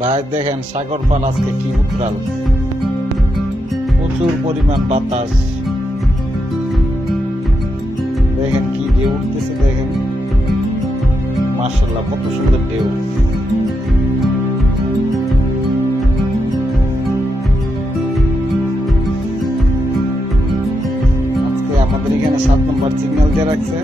ভাই দেখেন সাগর পাল আজকে কি উত্তাল, প্রচুর পরিমাণ বাতাস। দেখেন কি ঢেউ উঠতেছে, দেখেন মাশাআল্লাহ কত সুন্দর ঢেউ। আজকে আমাদের এখানে 7 নম্বর সিগন্যাল দিয়ে রাখছে।